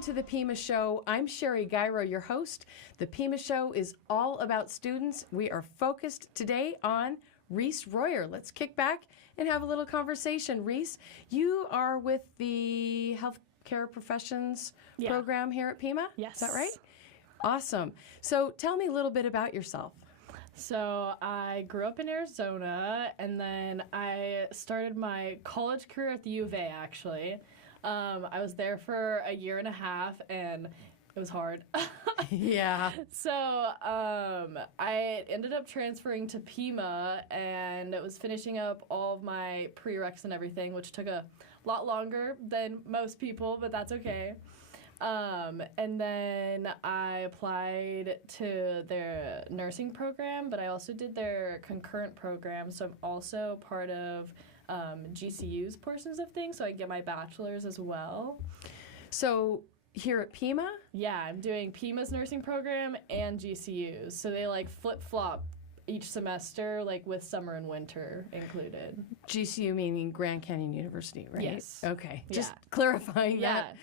Welcome to the Pima Show. I'm Sherry Gyro, your host. The Pima Show is all about students. We are focused today on Reese Royer. Let's kick back and have a little conversation. Reese, you are with the healthcare professions program here at Pima? Yes. Is that right? Awesome. So tell me a little bit about yourself. So I grew up in Arizona, and then I started my college career at the U of A, actually. I was there for a year and a half, and it was hard. Yeah. So I ended up transferring to Pima, and it was finishing up all of my prereqs and everything, which took a lot longer than most people, but that's okay. And then I applied to their nursing program, but I also did their concurrent program, so I'm also part of GCU's portions of things, so I get my bachelor's as well. So here at Pima? Yeah, I'm doing Pima's nursing program and GCU's, so they like flip-flop each semester, like with summer and winter included. GCU meaning Grand Canyon University, right? Yes. Okay, just clarifying that.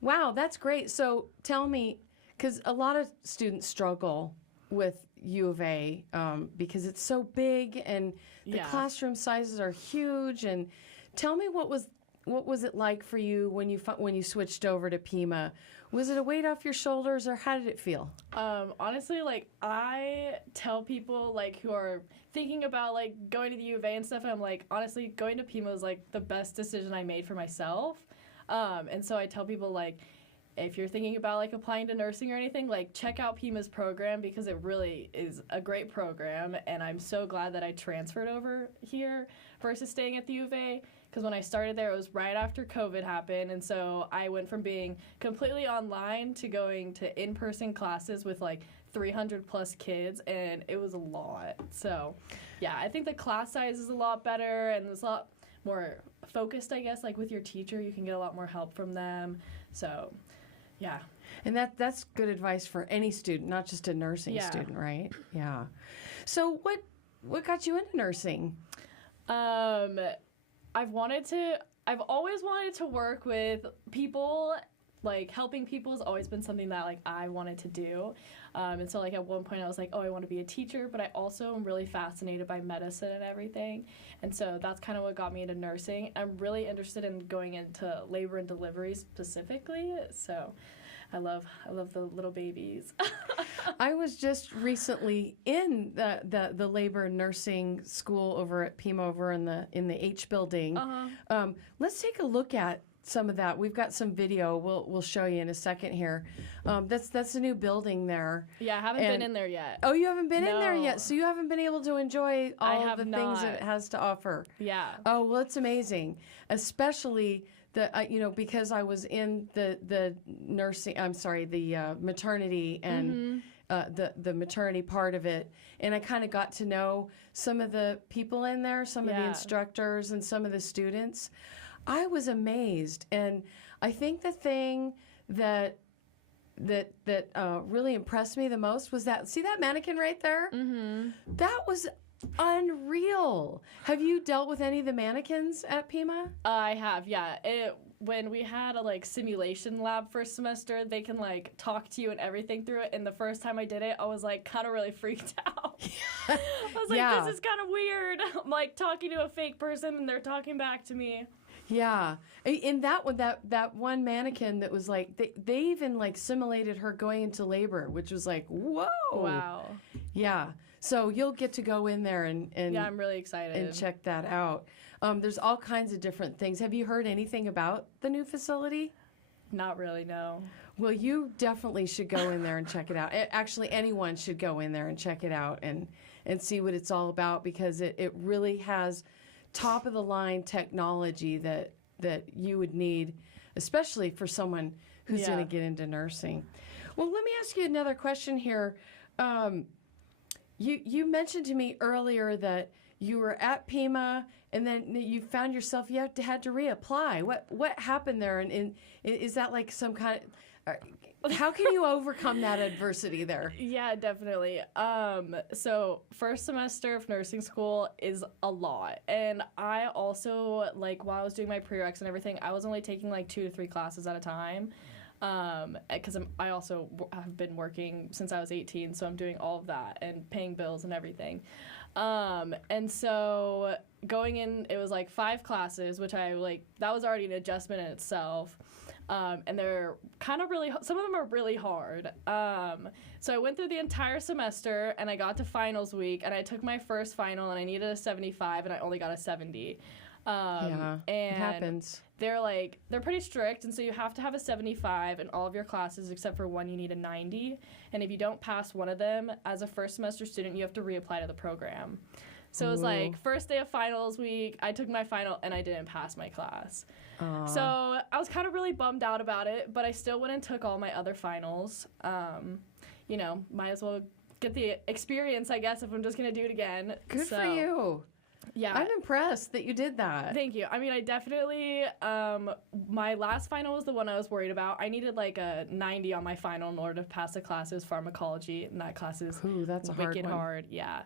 Wow, that's great. So tell me, because a lot of students struggle with U of A because it's so big and the classroom sizes are huge. And tell me, what was it like for you when you switched over to Pima? Was it a weight off your shoulders, or how did it feel? Honestly, like, I tell people like who are thinking about like going to the U of A and stuff, and I'm like, honestly, going to Pima was like the best decision I made for myself. And so I tell people, like, if you're thinking about like applying to nursing or anything, like, check out Pima's program, because it really is a great program, and I'm so glad that I transferred over here versus staying at the U of A, because when I started there, it was right after COVID happened, and so I went from being completely online to going to in-person classes with like 300 plus kids, and it was a lot. So yeah, I think the class size is a lot better, and there's a lot more focused, I guess, like with your teacher, you can get a lot more help from them. So yeah. And that's good advice for any student, not just a nursing student, right? Yeah. So what got you into nursing? I've always wanted to work with people. Like, helping people has always been something that, like, I wanted to do. And so, like, at one point I was like, oh, I want to be a teacher, but I also am really fascinated by medicine and everything. And so that's kind of what got me into nursing. I'm really interested in going into labor and delivery specifically. So I love the little babies. I was just recently in the labor and nursing school over at Pima over in the H building. Let's take a look at some of that. We've got some video we'll show you in a second here. That's a new building there. Yeah, I haven't been in there yet. Oh, you haven't been in there yet, so you haven't been able to enjoy all of the things that it has to offer. Yeah. Oh, well, it's amazing, especially because I was in the nursing. I'm sorry, the maternity and. The maternity part of it, and I kind of got to know some of the people in there, some of the instructors and some of the students. I was amazed, and I think the thing that really impressed me the most was that, see that mannequin right there? Mm-hmm. That was unreal. Have you dealt with any of the mannequins at Pima? I have, yeah. When we had a simulation lab first semester, they can talk to you and everything through it. And the first time I did it, I was kind of really freaked out. I was like, this is kind of weird. I'm talking to a fake person and they're talking back to me. Yeah. In that one, that one mannequin that was they even simulated her going into labor, which was whoa. Wow. Yeah. So you'll get to go in there and yeah, I'm really excited. And check that out. There's all kinds of different things. Have you heard anything about the new facility? Not really, no. Well, you definitely should go in there and check it out. Actually, anyone should go in there and check it out and see what it's all about, because it really has top of the line technology that you would need, especially for someone who's going to get into nursing. Well, let me ask you another question here. You mentioned to me earlier that you were at Pima and then you found yourself you had to reapply. What happened there? And is that some kind of, how can you overcome that adversity there? Yeah, definitely. So first semester of nursing school is a lot. And I also, while I was doing my prereqs and everything, I was only taking 2 to 3 classes at a time. because I also have been working since I was 18, so I'm doing all of that and paying bills and everything. And so going in, it was like 5 classes, which that was already an adjustment in itself. And they're kind of some of them are really hard. So I went through the entire semester, and I got to finals week, and I took my first final, and I needed a 75, and I only got a 70. And it happens. They're pretty strict, and so you have to have a 75 in all of your classes except for one. You need a 90, and if you don't pass one of them as a first semester student, you have to reapply to the program. So it was like first day of finals week, I took my final and I didn't pass my class. So I was kind of really bummed out about it, but I still went and took all my other finals. Might as well get the experience, I guess, if I'm just going to do it again. Good for you. Yeah. I'm impressed that you did that. Thank you. I mean, I definitely, my last final was the one I was worried about. I needed like a 90 on my final in order to pass the class. It was pharmacology, and that class is that's a wicked hard. Yeah.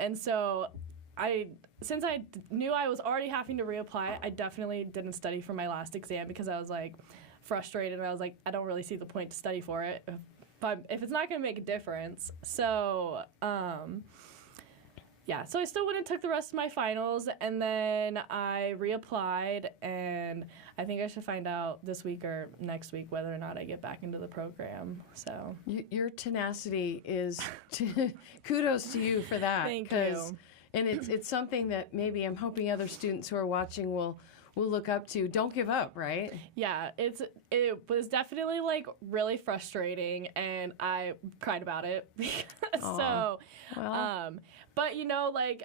And so since I knew I was already having to reapply, I definitely didn't study for my last exam because I was like frustrated, and I was like, I don't really see the point to study for it, but if it's not going to make a difference. So, so I still went and took the rest of my finals, and then I reapplied, and I think I should find out this week or next week whether or not I get back into the program. So your tenacity is kudos to you for that. Thank you. And it's something that maybe I'm hoping other students who are watching will look up to. Don't give up, right? Yeah, it was definitely like really frustrating, and I cried about it. But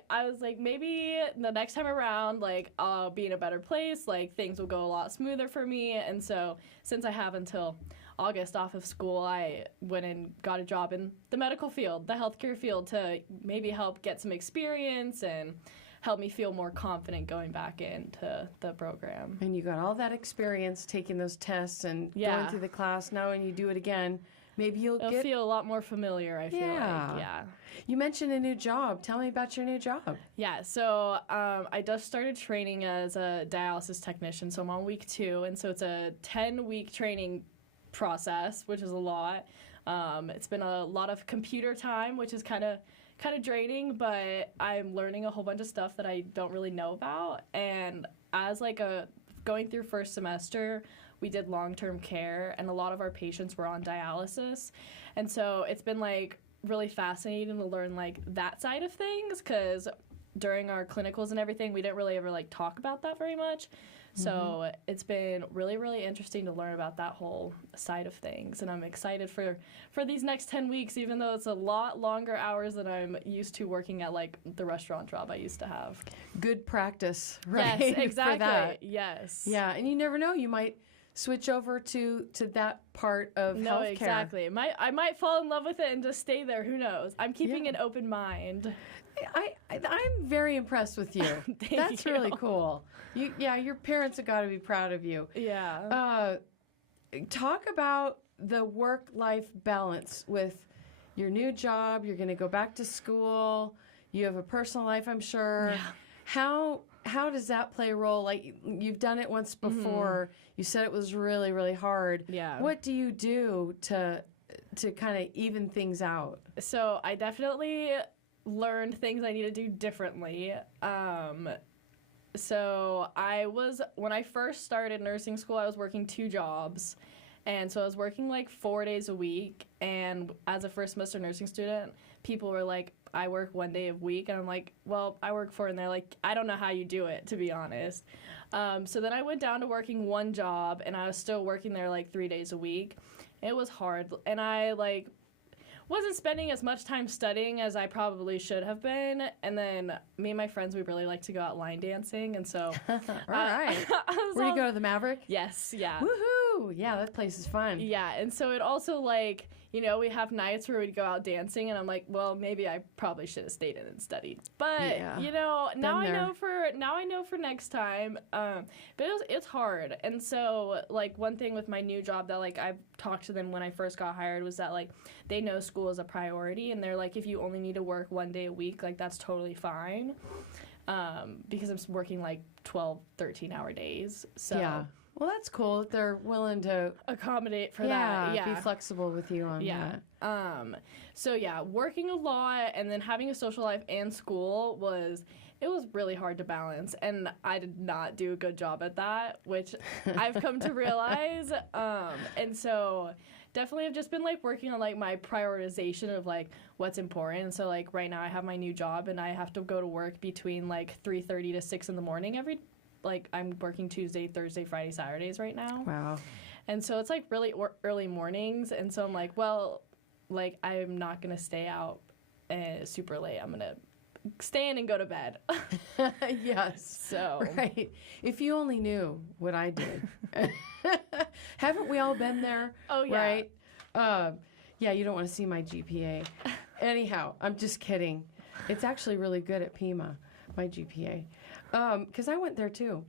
I was like, maybe the next time around, like, I'll be in a better place, like things will go a lot smoother for me. And so since I have until August off of school, I went and got a job in the medical field, the healthcare field, to maybe help get some experience and help me feel more confident going back into the program. And you got all that experience taking those tests and going through the class. Now when you do it again, maybe it'll feel a lot more familiar, I feel like. Yeah. You mentioned a new job. Tell me about your new job. Yeah, so I just started training as a dialysis technician, so I'm on week 2, and so it's a 10-week training process, which is a lot. It's been a lot of computer time, which is kind of draining, but I'm learning a whole bunch of stuff that I don't really know about. And as going through first semester, we did long-term care, and a lot of our patients were on dialysis. And so it's been really fascinating to learn that side of things, because during our clinicals and everything, we didn't really ever talk about that very much. So it's been really, really interesting to learn about that whole side of things. And I'm excited for these next 10 weeks, even though it's a lot longer hours than I'm used to working at the restaurant job I used to have. Good practice, right? Yes, exactly. For that. Yes. Yeah, and you never know. You might switch over to that part of healthcare. No, exactly. I might fall in love with it and just stay there. Who knows? I'm keeping an open mind. I'm very impressed with you. That's you. really cool. Your parents have got to be proud of you. Yeah. Talk about the work-life balance with your new job. You're going to go back to school. You have a personal life, I'm sure. Yeah. How does that play a role? You've done it once before. You said it was really, really hard. Yeah. What do you do to kind of even things out? So I definitely learned things I need to do differently. So when I first started nursing school, I was working 2 jobs. And so I was working 4 days a week. And as a first semester nursing student, people were like, I work 1 day a week. And I'm like, well, I work 4. And they're like, I don't know how you do it, to be honest. So then I went down to working 1 job, and I was still working there 3 days a week. It was hard. And I wasn't spending as much time studying as I probably should have been. And then me and my friends, we really like to go out line dancing. And so all right. Where do you go, to the Maverick? Yes, yeah. Woohoo! Yeah, that place is fun. Yeah, and so it also we have nights where we'd go out dancing, and I'm like, well, maybe I probably should have stayed in and studied. But now I know for next time. But it's hard. And so one thing with my new job that I've talked to them when I first got hired was that they know school is a priority, and they're like, if you only need to work 1 day a week, that's totally fine. Because I'm working 12, 13-hour days. So Well, that's cool that they're willing to Accommodate for that. Yeah. be flexible with you on that. So yeah, working a lot and then having a social life and school was really hard to balance, and I did not do a good job at that, which I've come to realize. And so definitely I've just been like working on like my prioritization of like what's important. So like right now I have my new job and I have to go to work between like 3:30 to 6 in the morning like I'm working Tuesday, Thursday, Friday, Saturdays right now. Wow. And so it's like really early mornings, and so I'm like, well, like I'm not gonna stay out super late. I'm gonna stay in and go to bed. Yes. So right. If you only knew what I did. Haven't we all been there? Oh yeah. Right. Yeah. You don't want to see my GPA. Anyhow, I'm just kidding. It's actually really good at Pima, my GPA, because I went there too.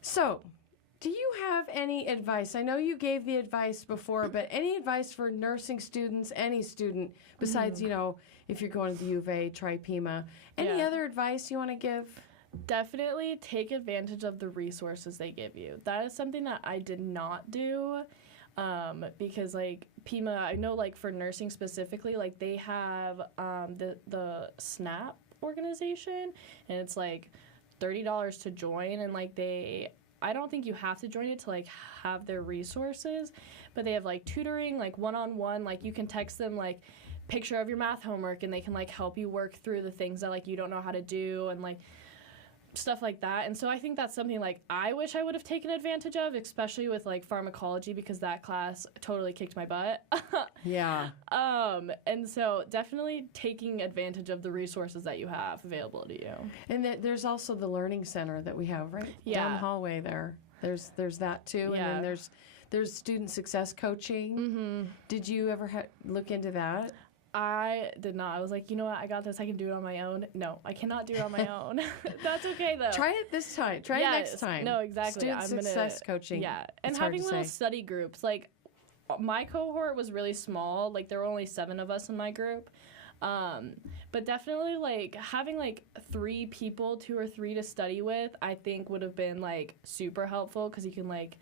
So, do you have any advice? I know you gave the advice before, but any advice for nursing students, any student, besides, if you're going to the U of A, try Pima. Any other advice you want to give? Definitely take advantage of the resources they give you. That is something that I did not do because, like, Pima, I know, like, for nursing specifically, like, they have the SNAP organization, and it's, like, $30 to join, and, like, I don't think you have to join it to, like, have their resources, but they have, like, tutoring, like, one-on-one, like, you can text them, like, picture of your math homework, and they can, like, help you work through the things that, like, you don't know how to do, and, like, stuff like that. And so I think that's something, like, I wish I would have taken advantage of, especially with, like, pharmacology, because that class totally kicked my butt. Yeah. And so definitely taking advantage of the resources that you have available to you. And there's also the learning center that we have right down the hallway there. There's that too. Yeah. And then there's student success coaching. Mm-hmm. Did you ever look into that? I did not. I was like, you know what? I got this. I can do it on my own. No, I cannot do it on my own. That's okay, though. Try it this time. Try it next time. No, exactly. Student success coaching. Yeah. And having little study groups. Like, my cohort was really small. Like, there were only 7 of us in my group. But definitely, like, having, like, 3 people, 2 or 3 to study with, I think would have been, like, super helpful, because you can, like,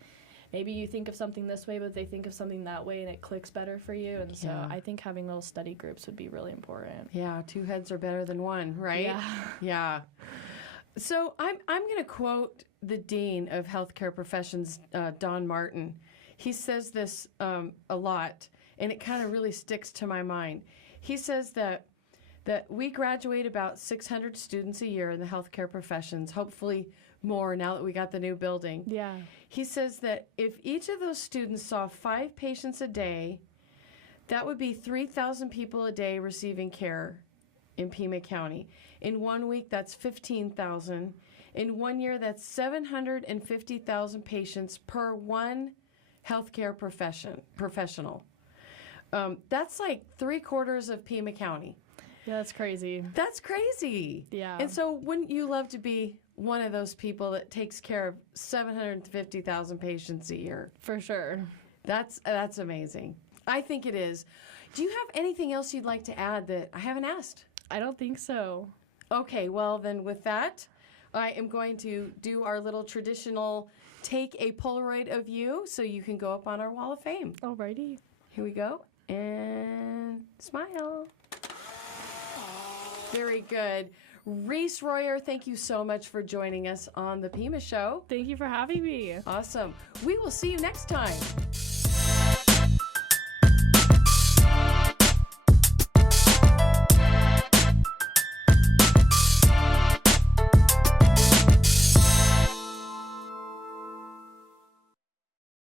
maybe you think of something this way, but they think of something that way, and it clicks better for you. And so I think having little study groups would be really important. Yeah, 2 heads are better than 1, right? Yeah. Yeah. So I'm going to quote the Dean of Healthcare Professions, Don Martin. He says this a lot, and it kind of really sticks to my mind. He says that we graduate about 600 students a year in the healthcare professions, hopefully more now that we got the new building. Yeah. He says that if each of those students saw 5 patients a day, that would be 3,000 people a day receiving care in Pima County. In 1 week, that's 15,000. In 1 year, that's 750,000 patients per one healthcare professional. That's like 3/4 of Pima County. Yeah, that's crazy. That's crazy. Yeah. And so wouldn't you love to be one of those people that takes care of 750,000 patients a year? For sure. That's amazing. I think it is. Do you have anything else you'd like to add that I haven't asked? I don't think so. Okay, well then with that, I am going to do our little traditional take a Polaroid of you so you can go up on our Wall of Fame. Alrighty. Here we go. And smile. Very good. Reese Royer, thank you so much for joining us on the Pima Show. Thank you for having me. Awesome. We will see you next time.